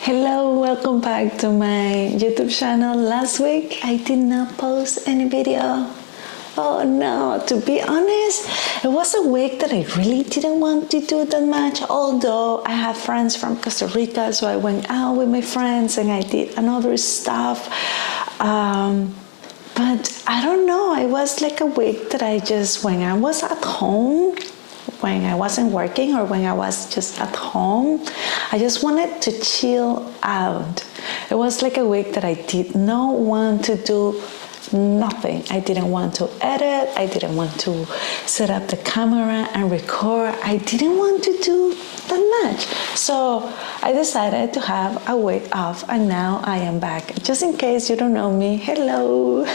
Hello, welcome back to my YouTube channel. Last week I did not post any video. Oh no, to be honest, it was a week that I really didn't want to do that much, although I have friends from Costa Rica, so I went out with my friends and I did another stuff. But I don't know, it was like a week that I just, when I was at home, when I wasn't working or when I was just at home, I just wanted to chill out. It was like a week that I did not want to do nothing. I didn't want to edit. I didn't want to set up the camera and record. I didn't want to do that much. So I decided to have a week off, and now I am back. Just in case you don't know me, hello.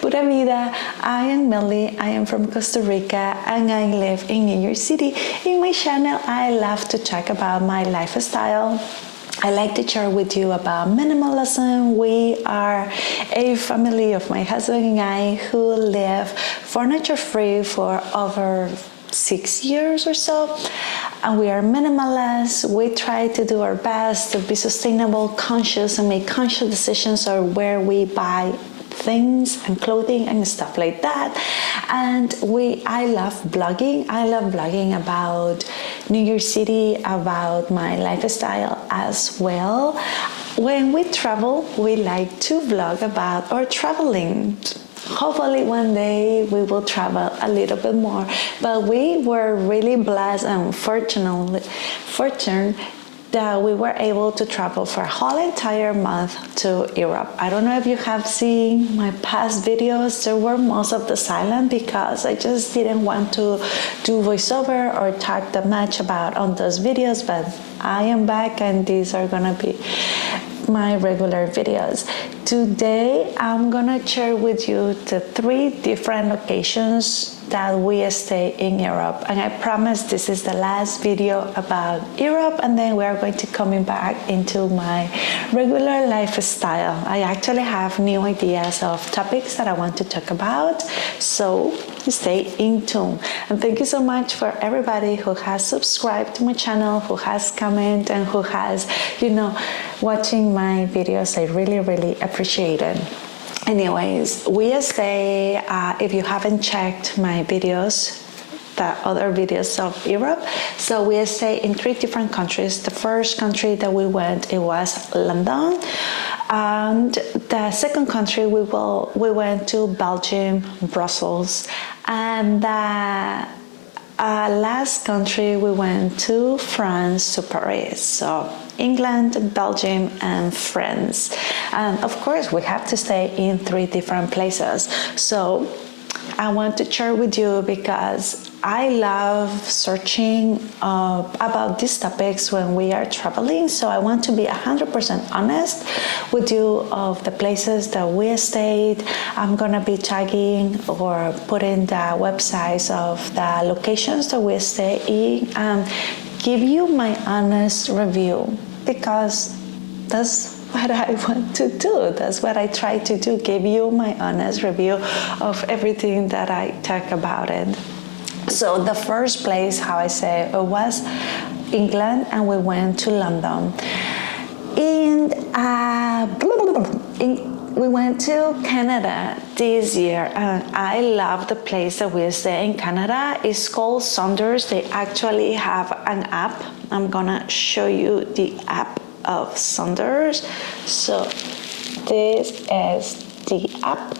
Pura Vida, I am Melly, I am from Costa Rica and I live in New York City. In my channel, I love to talk about my lifestyle. I like to share with you about minimalism. We are a family of my husband and I who live furniture free for over 6 years or so, and we are minimalists. We try to do our best to be sustainable, conscious, and make conscious decisions on where we buy things and clothing and stuff like that. And I love blogging. I love blogging about New York City, about my lifestyle as well. When we travel, we like to vlog about our traveling. Hopefully one day we will travel a little bit more, but we were really blessed and fortunate that we were able to travel for a whole entire month to Europe. I don't know if you have seen my past videos. There were most of the silent because I just didn't want to do voiceover or talk that much about on those videos, but I am back and these are gonna be my regular videos. Today I'm gonna share with you the 3 different locations that we stay in Europe, and I promise this is the last video about Europe, and then we are going to coming back into my regular lifestyle. I actually have new ideas of topics that I want to talk about, so stay in tune. And thank you so much for everybody who has subscribed to my channel, who has commented, and who has, watching my videos. I really appreciate it. Anyways, we stay, if you haven't checked my videos, the other videos of Europe, so we stay in 3 different countries. The first country that we went, it was London, and the second country we went to Belgium, Brussels, and the last country we went to France, to Paris. So England, Belgium, and France. And of course, we have to stay in 3 different places. So I want to share with you because I love searching about these topics when we are traveling. So I want to be 100% honest with you of the places that we stayed. I'm gonna be tagging or putting the websites of the locations that we stay in and give you my honest review, because that's what I want to do. That's what I try to do, give you my honest review of everything that I talk about it. So the first place, how I say, it was England, and we went to London. We went to Canada this year, and I love the place that we stay in Canada. It's called Sonder. They actually have an app. I'm gonna show you the app of Sonder. So this is the app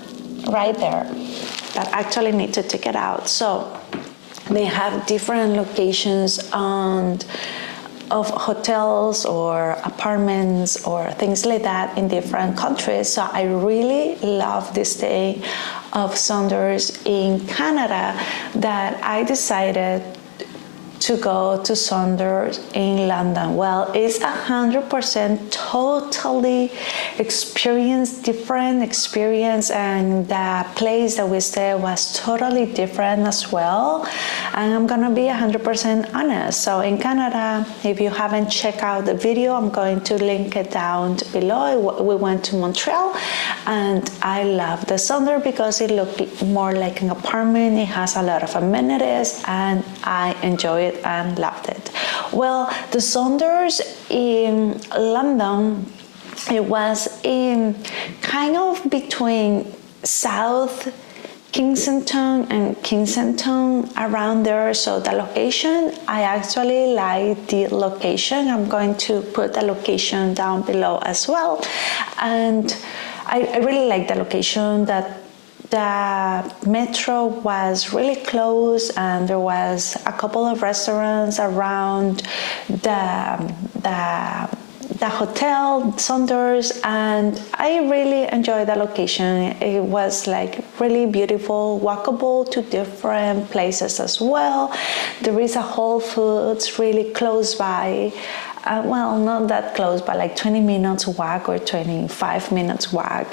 right there. That actually need to check it out. So they have different locations of hotels or apartments or things like that in different countries. So I really love this stay of Sonders in Canada that I decided to go to Sonder in London. Well, it's 100% totally different experience, and the place that we stayed was totally different as well. And I'm gonna be 100% honest. So in Canada, if you haven't checked out the video, I'm going to link it down below. We went to Montreal, and I love the Sonder because it looked more like an apartment. It has a lot of amenities, and I enjoy it it and loved it. Well, the Sonders in London, it was in kind of between South Kensington and Kensington, around there. So the location, I actually like the location. I'm going to put the location down below as well. And I really like the location, that the metro was really close, and there was a couple of restaurants around the hotel, Sonders, and I really enjoyed the location. It was like really beautiful, walkable to different places as well. There is a Whole Foods really close by. Well, not that close, but like 20 minutes walk or 25 minutes walk.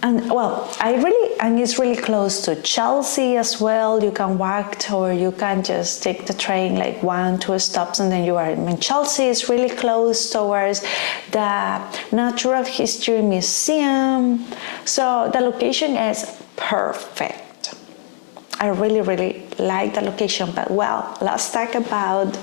And well, and it's really close to Chelsea as well. You can walk, or you can just take the train like 1-2 stops, and then you are in Chelsea. It's really close towards the Natural History Museum. So the location is perfect. I really, really like the location. But well, let's talk about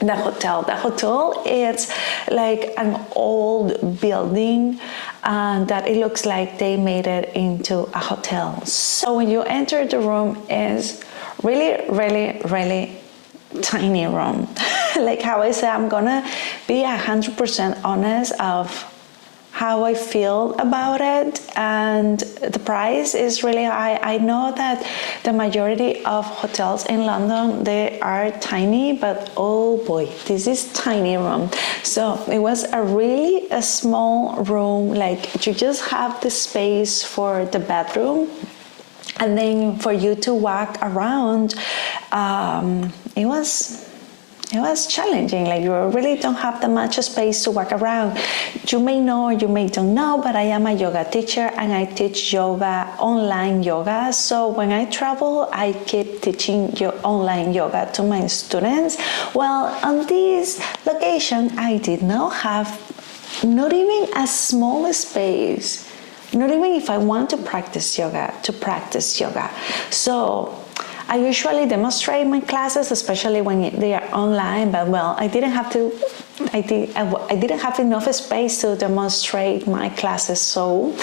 the hotel. The hotel is like an old building, and that it looks like they made it into a hotel. So when you enter the room, is really, really, really tiny room. Like how I said, I'm gonna be 100% honest of how I feel about it, and the price is really high. I know that the majority of hotels in London, they are tiny, but oh boy, this is tiny room. So it was a small room, like you just have the space for the bedroom, and then for you to walk around, it was challenging. Like you really don't have that much space to walk around. You may know or you may don't know, but I am a yoga teacher, and I teach yoga, online yoga. So when I travel, I keep teaching online yoga to my students. Well, on this location, I did not have not even a small space, not even if I want to practice yoga, So I usually demonstrate my classes, especially when they are online, but well, I didn't have enough space to demonstrate my classes. So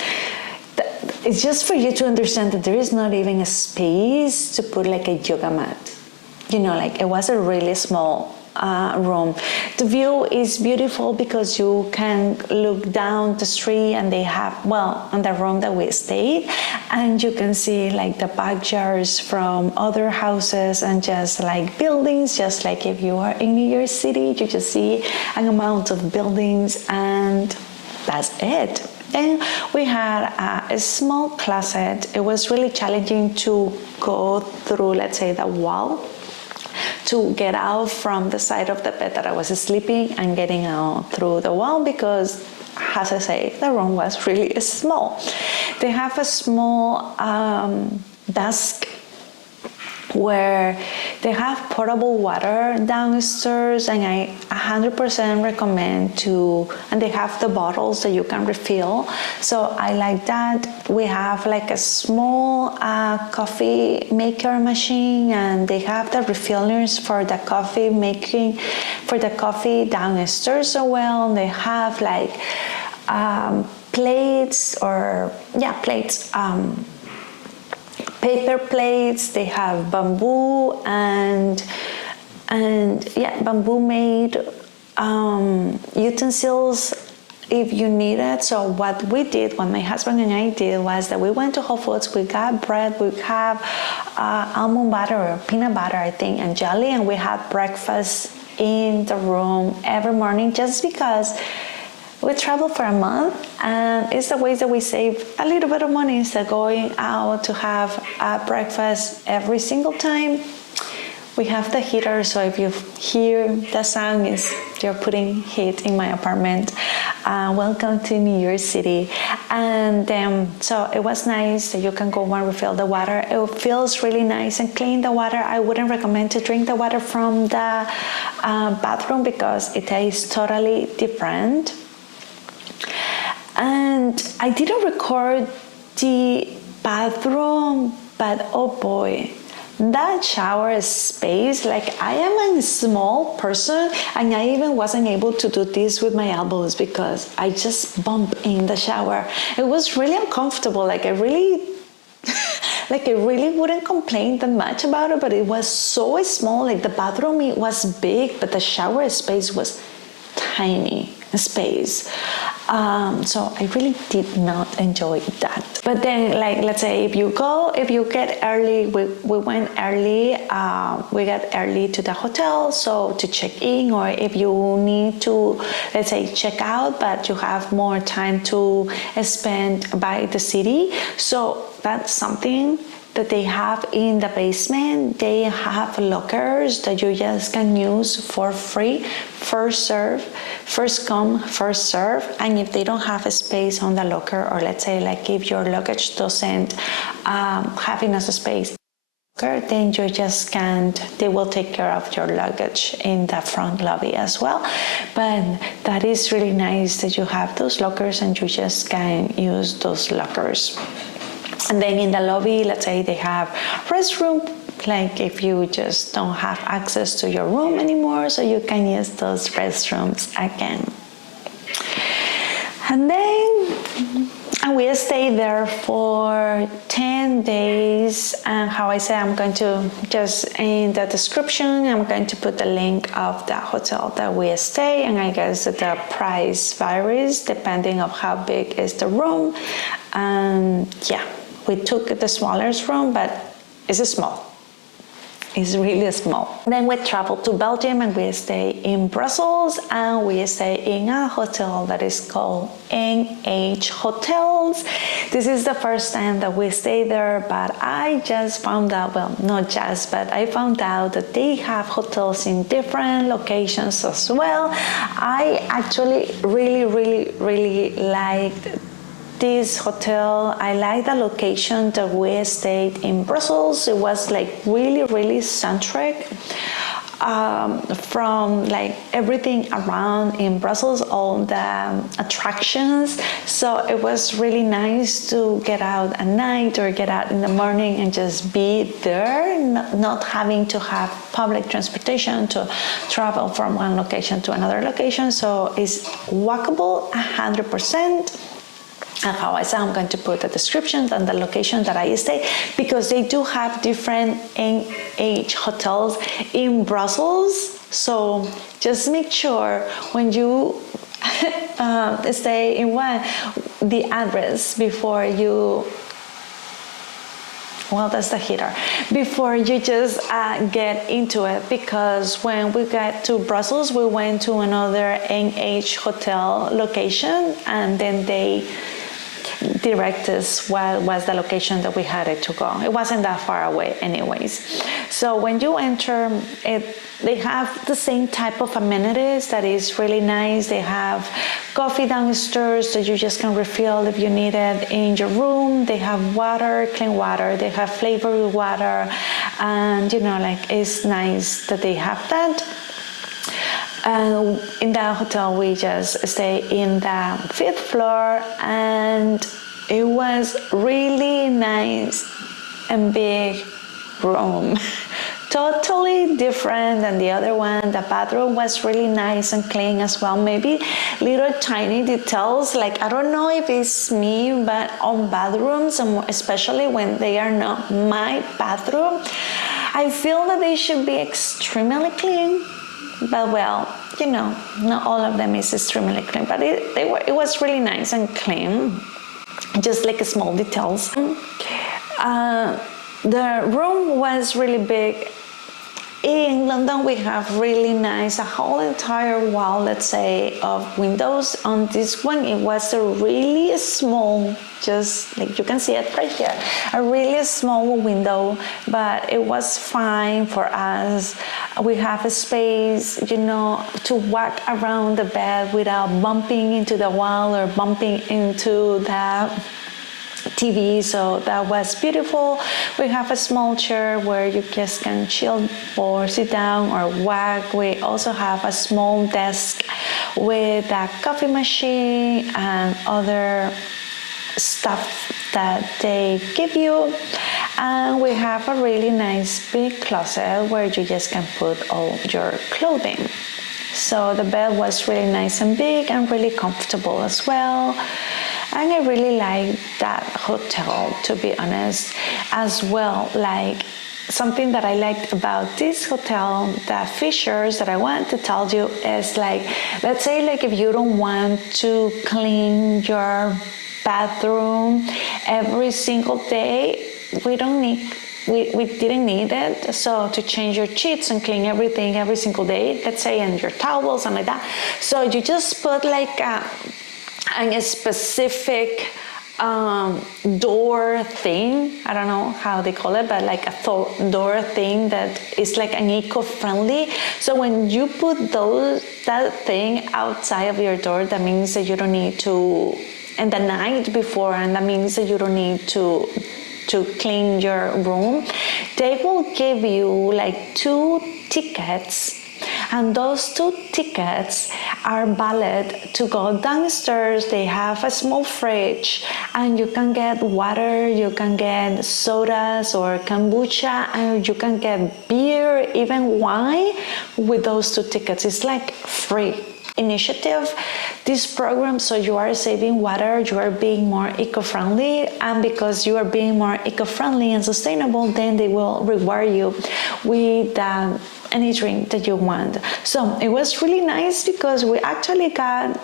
it's just for you to understand that there is not even a space to put like a yoga mat. Like it was a really small room. The view is beautiful because you can look down the street, and they have, on the room that we stayed, and you can see like the backyards from other houses and just like buildings. Just like if you are in New York City, you just see an amount of buildings, and that's it. Then we had a small closet. It was really challenging to go through, let's say, the wall, to get out from the side of the bed that I was sleeping and getting out through the wall, because, as I say, the room was really small. They have a small desk where they have portable water downstairs, and I 100% recommend and they have the bottles that you can refill, so I like that. We have like a small coffee maker machine, and they have the refillers for the coffee making, for the coffee downstairs as well. They have like paper plates. They have bamboo and bamboo made utensils if you need it. So what my husband and I did, was that we went to Whole Foods, we got bread, we have almond butter or peanut butter, I think, and jelly, and we had breakfast in the room every morning, just because we traveled for a month, and it's the ways that we save a little bit of money instead of going out to have breakfast every single time. We have the heater, so if you hear the sound, you're putting heat in my apartment. Welcome to New York City. And so it was nice that you can go and refill the water. It feels really nice and clean, the water. I wouldn't recommend to drink the water from the bathroom, because it tastes totally different. And I didn't record the bathroom, but oh boy, that shower space, like I am a small person and I even wasn't able to do this with my elbows because I just bump in the shower. It was really uncomfortable. Like I really wouldn't complain that much about it, but it was so small. Like the bathroom, it was big, but the shower space was tiny space. So I really did not enjoy that. But then, like, let's say if you get early, we went early, we got early to the hotel, so to check in, or if you need to, let's say, check out, but you have more time to spend by the city. So that's something that they have in the basement. They have lockers that you just can use for free, first serve, first come, first serve. And if they don't have a space on the locker, or let's say like if your luggage doesn't have enough space, then you just can't, they will take care of your luggage in the front lobby as well. But that is really nice that you have those lockers and you just can use those lockers. And then in the lobby, let's say they have restroom, like if you just don't have access to your room anymore, so you can use those restrooms again. And then we stayed there for 10 days. And how I say, I'm going to just in the description, I'm going to put the link of the hotel that we stay. And I guess that the price varies depending on how big is the room. Yeah. We took the smallest room, but it's small. It's really small. Then we traveled to Belgium and we stay in Brussels, and we stay in a hotel that is called NH Hotels. This is the first time that we stay there, but I just found out, well, not just, but I found out that they have hotels in different locations as well. I actually really liked this hotel. I like the location that we stayed in Brussels. It was like really centric from like everything around in Brussels, all the attractions. So it was really nice to get out at night or get out in the morning and just be there, not having to have public transportation to travel from one location to another location. So it's walkable 100%. And how I say, I'm going to put the description and the location that I stay, because they do have different NH hotels in Brussels. So just make sure when you stay in one, the address before you, well, that's the heater, before you just get into it. Because when we got to Brussels, we went to another NH hotel location, and then they direct us what was the location that we had to go. It wasn't that far away anyways. So when you enter it, they have the same type of amenities that is really nice. They have coffee downstairs that you just can refill if you need it in your room. They have water, clean water. They have flavored water, and you know, like, it's nice that they have that. In the hotel, we just stay in the 5th floor, and it was really nice and big room. Totally different than the other one. The bathroom was really nice and clean as well. Maybe little tiny details, like, I don't know if it's me, but on bathrooms, especially when they are not my bathroom, I feel that they should be extremely clean. But well, you know, not all of them is extremely clean, but it was really nice and clean, just like small details. The room was really big. In London, we have really nice, a whole entire wall, let's say, of windows. On this one, it was a really small, just like you can see it right here, a really small window, but it was fine for us. We have a space, you know, to walk around the bed without bumping into the wall or bumping into the TV, so that was beautiful. We have a small chair where you just can chill or sit down or walk. We also have a small desk with a coffee machine and other stuff that they give you. And we have a really nice big closet where you just can put all your clothing. So the bed was really nice and big and really comfortable as well. And I really like that hotel, to be honest, as well. Like, something that I liked about this hotel, the features that I want to tell you is like, let's say like if you don't want to clean your bathroom every single day, we didn't need it. So to change your sheets and clean everything every single day, let's say, and your towels and like that. So you just put like a specific door thing, I don't know how they call it, but like a door thing that is like an eco-friendly. So when you put that thing outside of your door, that means that you don't need to, and the night before, and that means that you don't need to clean your room. They will give you like 2 tickets, and those 2 tickets are valid to go downstairs. They have a small fridge, and you can get water, you can get sodas or kombucha, and you can get beer, even wine with those 2 tickets. It's like free initiative, this program. So you are saving water, you are being more eco-friendly, and because you are being more eco-friendly and sustainable, then they will reward you with any drink that you want. So it was really nice because we actually got,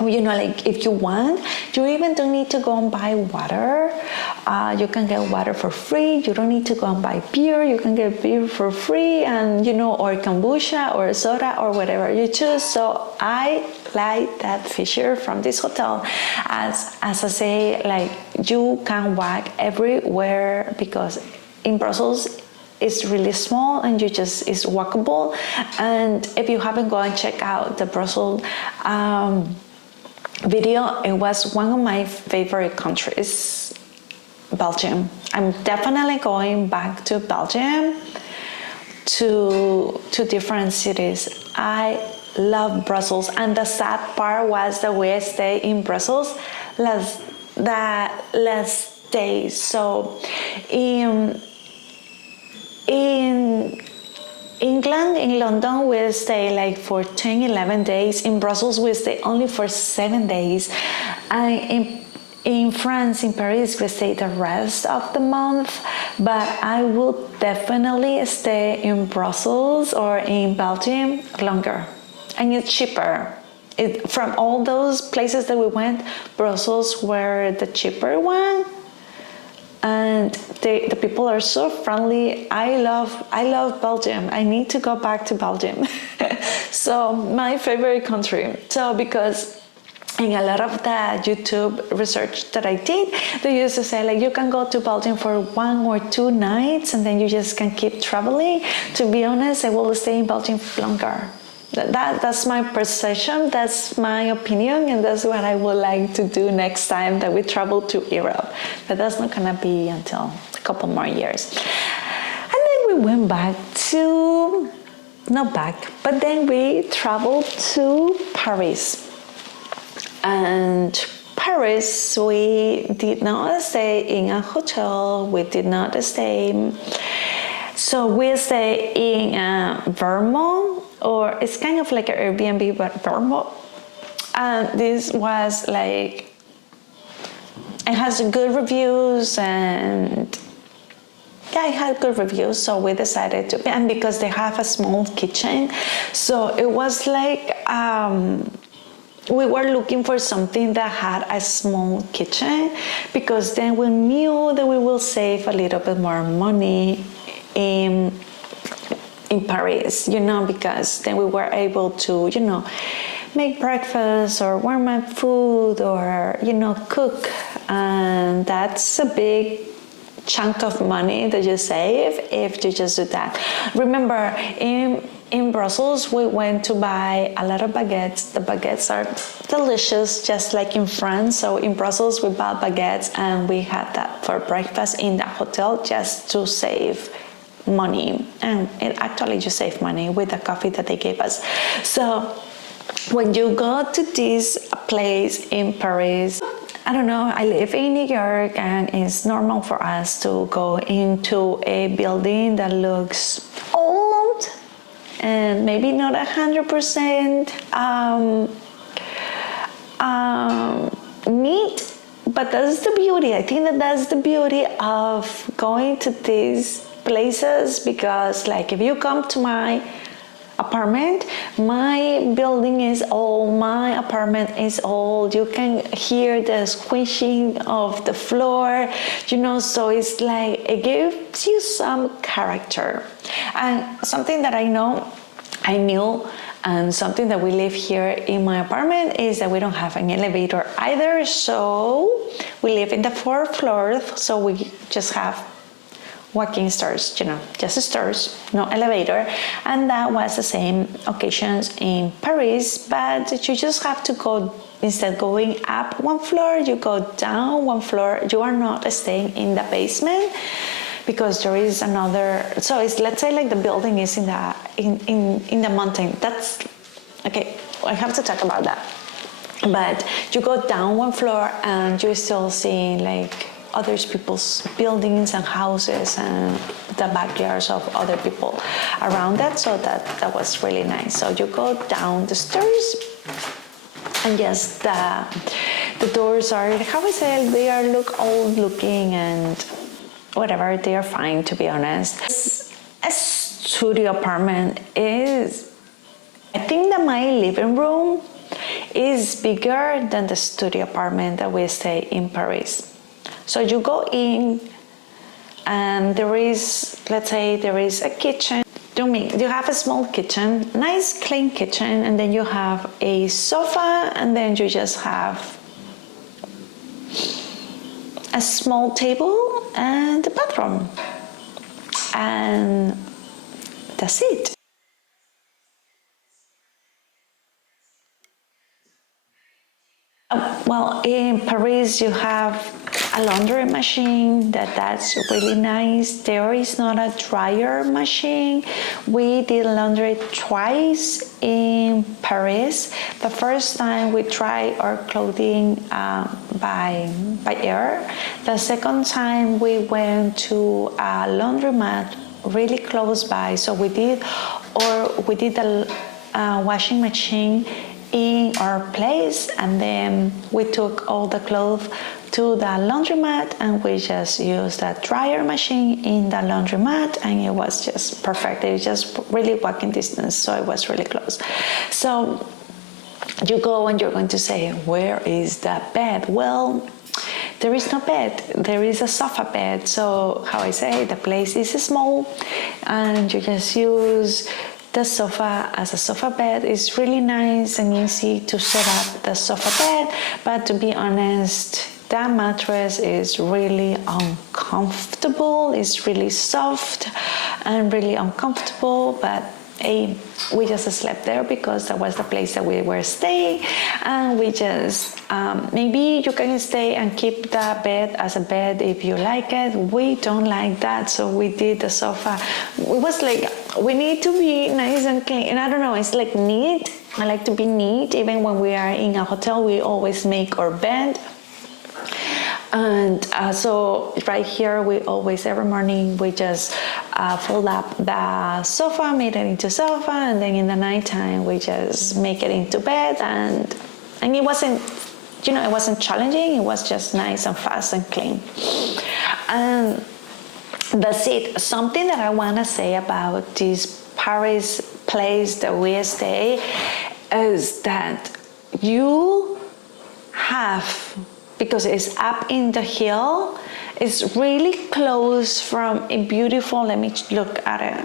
you know, like if you want, you even don't need to go and buy water. You can get water for free. You don't need to go and buy beer. You can get beer for free, and you know, or kombucha or soda or whatever you choose. So I like that feature from this hotel. As I say, like you can walk everywhere because in Brussels it's really small and it's walkable. And if you haven't gone and check out the Brussels video, it was one of my favorite countries, Belgium. I'm definitely going back to Belgium, to different cities. I love Brussels, and the sad part was that we stayed in Brussels last days. So in England, in London, we stay like for 10, 11 days. In Brussels, we stay only for 7 days. And in France, in Paris, we stay the rest of the month. But I would definitely stay in Brussels or in Belgium longer. And it's cheaper. From all those places that we went, Brussels were the cheaper one. And the people are so friendly. I love Belgium. I need to go back to Belgium. So my favorite country. So because in a lot of the YouTube research that I did, they used to say like you can go to Belgium for 1 or 2 nights and then you just can keep traveling. To be honest, I will stay in Belgium longer. That's my perception, that's my opinion, and that's what I would like to do next time that we travel to Europe. But that's not gonna be until a couple more years. And then we went but then we traveled to Paris. And Paris, we did not stay in a hotel, we did not stay. So we stay in Vrbo, or it's kind of like an Airbnb, but Vrbo. And this was like, it has good reviews, and yeah, it had good reviews, so we decided to, and because they have a small kitchen, so it was like, we were looking for something that had a small kitchen, because then we knew that we will save a little bit more money in Paris, you know, because then we were able to, you know, make breakfast or warm up food or, you know, cook. And that's a big chunk of money that you save if you just do that. Remember, in Brussels, we went to buy a lot of baguettes. The baguettes are delicious, just like in France. So in Brussels, we bought baguettes and we had that for breakfast in the hotel just to save money. And it actually just saved money with the coffee that they gave us. So when you go to this place in Paris, I don't know, I live in New York and it's normal for us to go into a building that looks old and maybe not 100% neat, but that's the beauty. I think that's the beauty of going to these places, because like if you come to my apartment, my building is old, my apartment is old, you can hear the squishing of the floor, so it's like it gives you some character. And something that I knew, and something that we live here in my apartment is that we don't have an elevator either, so we live in the 4th floor, so we just have walking stairs, just stairs, no elevator. And that was the same occasions in Paris, but you just have to go, instead going up 1 floor, you go down 1 floor. You are not staying in the basement, because there is another, so it's, let's say like the building is in the mountain. That's okay, I have to talk about that. But you go down 1 floor and you're still seeing like other people's buildings and houses and the backyards of other people around that. So that was really nice. So you go down the stairs, and yes, the doors are, how I say, they look old looking and whatever, they are fine, to be honest. A studio apartment is, I think that my living room is bigger than the studio apartment that we stay in Paris. So you go in and there is, let's say there is a kitchen. You have a small kitchen, nice clean kitchen, and then you have a sofa, and then you just have a small table and a bathroom. And that's it. Well, in Paris you have a laundry machine that's really nice. There is not a dryer machine. We did laundry twice in Paris. The first time we tried our clothing by air. The second time we went to a laundromat really close by. So we did the washing machine in our place, and then we took all the clothes to the laundromat and we just used a dryer machine in the laundromat, and it was just perfect. It was just really walking distance, so it was really close. So you go and you're going to say, where is the bed? Well, there is no bed, there is a sofa bed. So how I say, the place is small and you just use the sofa as a sofa bed. Is really nice and easy to set up the sofa bed, but to be honest, that mattress is really uncomfortable. It's really soft and really uncomfortable, but we just slept there because that was the place that we were staying, and we just maybe you can stay and keep the bed as a bed if you like it. We don't like that, so we did the sofa. It was like, we need to be nice and clean, and I don't know, it's like neat. I like to be neat. Even when we are in a hotel, we always make our bed. And so right here, we always, every morning, we just fold up the sofa, made it into sofa, and then in the nighttime, we just make it into bed. And it wasn't, it wasn't challenging. It was just nice and fast and clean. And that's it. Something that I want to say about this Paris place that we stay is that you have, because it's up in the hill, it's really close from a beautiful, let me look at it,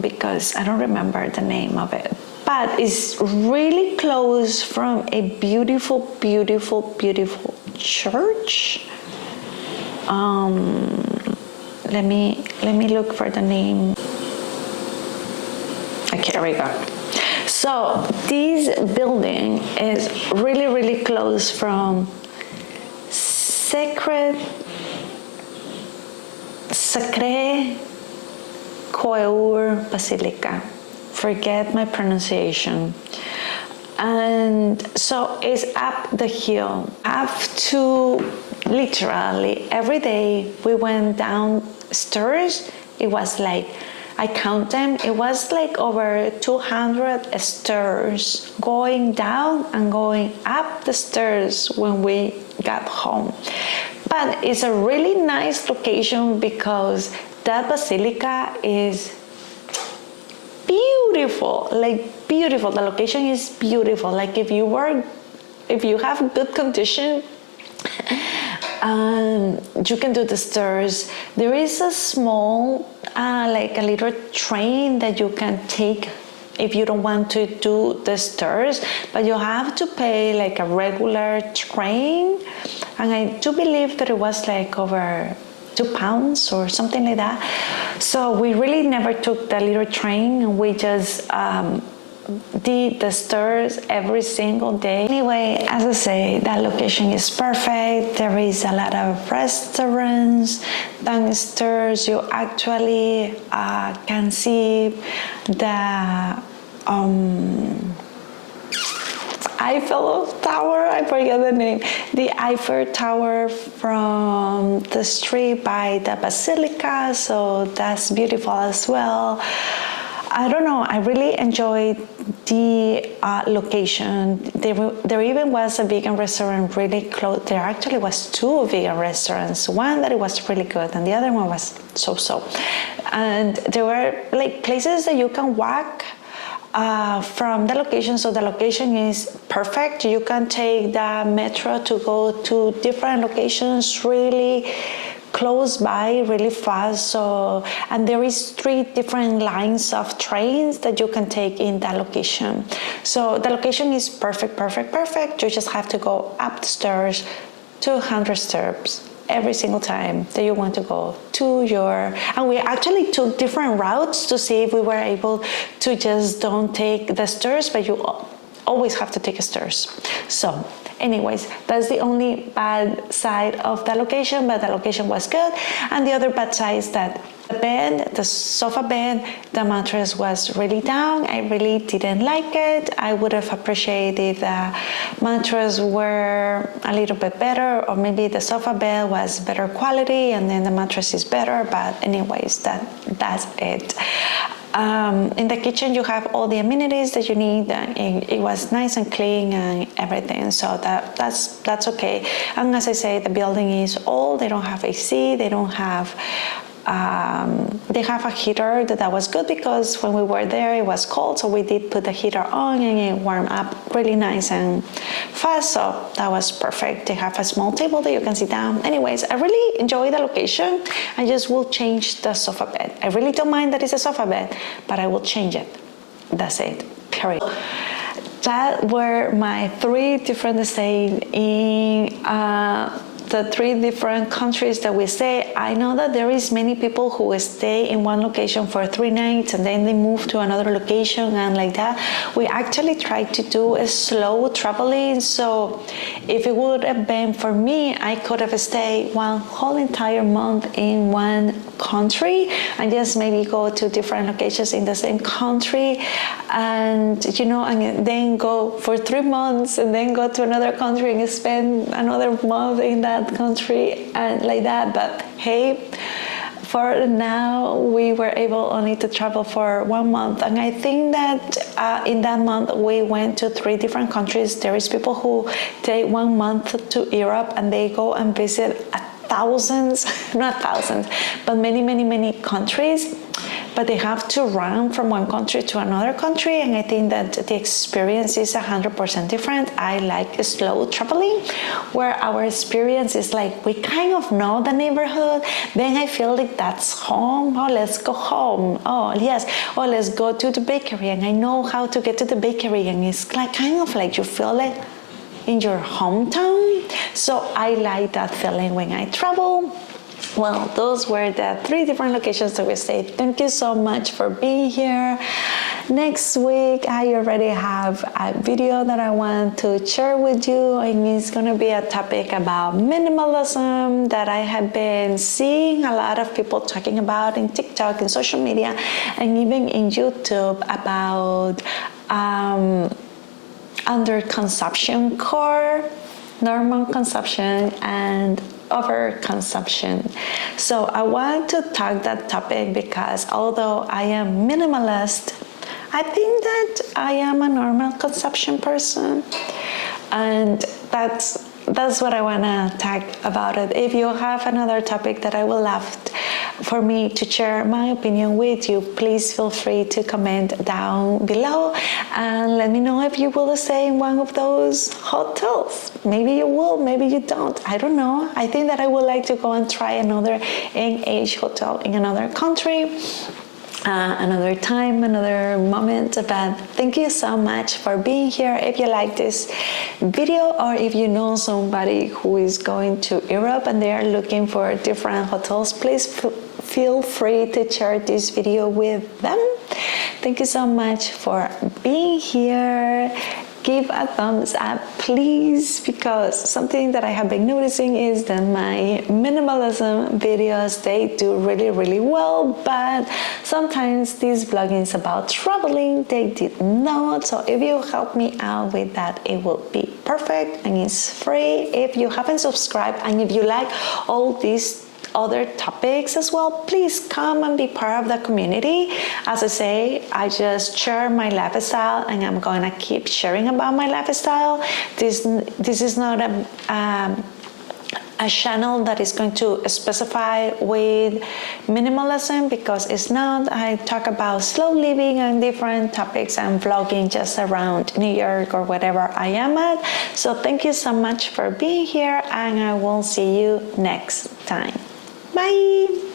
because I don't remember the name of it, but it's really close from a beautiful, beautiful, beautiful church. Let me look for the name. Okay, here we go. So this building is really, really close from Sacré Coeur Basilica. Forget my pronunciation. And so it's up the hill, up to literally every day we went downstairs. It was like, I count them, it was like over 200 stairs going down and going up the stairs when we got home. But it's a really nice location because that basilica is beautiful, like beautiful. The location is beautiful. Like if you have good condition, you can do the stairs. There is a small, like a little train that you can take if you don't want to do the stairs, but you have to pay like a regular train. And I do believe that it was like over £2 or something like that. So we really never took the little train, and we just did the stairs every single day. Anyway, as I say, that location is perfect. There is a lot of restaurants downstairs. You actually can see the Eiffel Tower, I forget the name, the Eiffel Tower from the street by the Basilica, so that's beautiful as well. I don't know, I really enjoyed the location. There even was a vegan restaurant really close. There actually was 2 vegan restaurants. One that it was really good and the other one was so-so. And there were like places that you can walk from the location, so the location is perfect. You can take the metro to go to different locations really close by, really fast. So, and there is 3 different lines of trains that you can take in that location. So the location is perfect. You just have to go up the stairs, 200 steps every single time that you want to go to your, and we actually took different routes to see if we were able to just don't take the stairs, but you always have to take a stairs. So anyways, that's the only bad side of the location, but the location was good. And the other bad side is that the bed, the sofa bed, the mattress was really down. I really didn't like it. I would have appreciated the mattress were a little bit better, or maybe the sofa bed was better quality and then the mattress is better. But anyways, that's it. In the kitchen you have all the amenities that you need. It was nice and clean and everything, so that's okay. And as I say, the building is old. They don't have AC. They don't have they have a heater that was good, because when we were there it was cold, so we did put the heater on and it warmed up really nice and fast, so that was perfect. They have a small table that you can sit down. Anyways, I really enjoy the location. I just will change the sofa bed. I really don't mind that it's a sofa bed, but I will change it. That's it, period. That were my 3 different stays in the 3 different countries that we stay. I know that there is many people who stay in one location for 3 nights and then they move to another location and like that. We actually tried to do a slow traveling, so if it would have been for me, I could have stayed one whole entire month in one country and just maybe go to different locations in the same country, and and then go for 3 months and then go to another country and spend another month in that country and like that. But hey, for now we were able only to travel for 1 month, and I think that in that month we went to 3 different countries. There is people who take 1 month to Europe and they go and visit thousands, not thousands, but many countries, but they have to run from one country to another country, and I think that the experience is 100% different. I like slow traveling, where our experience is like we kind of know the neighborhood, then I feel like that's home. Oh, let's go home. Oh yes, oh, let's go to the bakery, and I know how to get to the bakery, and it's like kind of like you feel like in your hometown. So I like that feeling when I travel. Well, those were the 3 different locations that we stayed. Thank you so much for being here. Next week, I already have a video that I want to share with you, and it's going to be a topic about minimalism that I have been seeing a lot of people talking about in TikTok and social media, and even in YouTube, about under consumption core, normal consumption, and overconsumption. So I want to talk that topic because although I am minimalist, I think that I am a normal consumption person, and that's what I want to talk about it. If you have another topic that I would love for me to share my opinion with you, please feel free to comment down below and let me know if you will stay in one of those hotels. Maybe you will, maybe you don't. I don't know. I think that I would like to go and try another NH hotel in another country. Another time, another moment. But thank you so much for being here. If you like this video, or if you know somebody who is going to Europe and they are looking for different hotels, please feel free to share this video with them. Thank you so much for being here. Give a thumbs up, please, because something that I have been noticing is that my minimalism videos, they do really well, but sometimes these vloggings about traveling, they did not. So if you help me out with that, it will be perfect, and it's free. If you haven't subscribed, and if you like all these other topics as well, please come and be part of the community. As I say, I just share my lifestyle, and I'm going to keep sharing about my lifestyle. This is not a channel that is going to specify with minimalism, because it's not. I talk about slow living and different topics and vlogging just around New York or wherever I am at. So thank you so much for being here, and I will see you next time. Bye!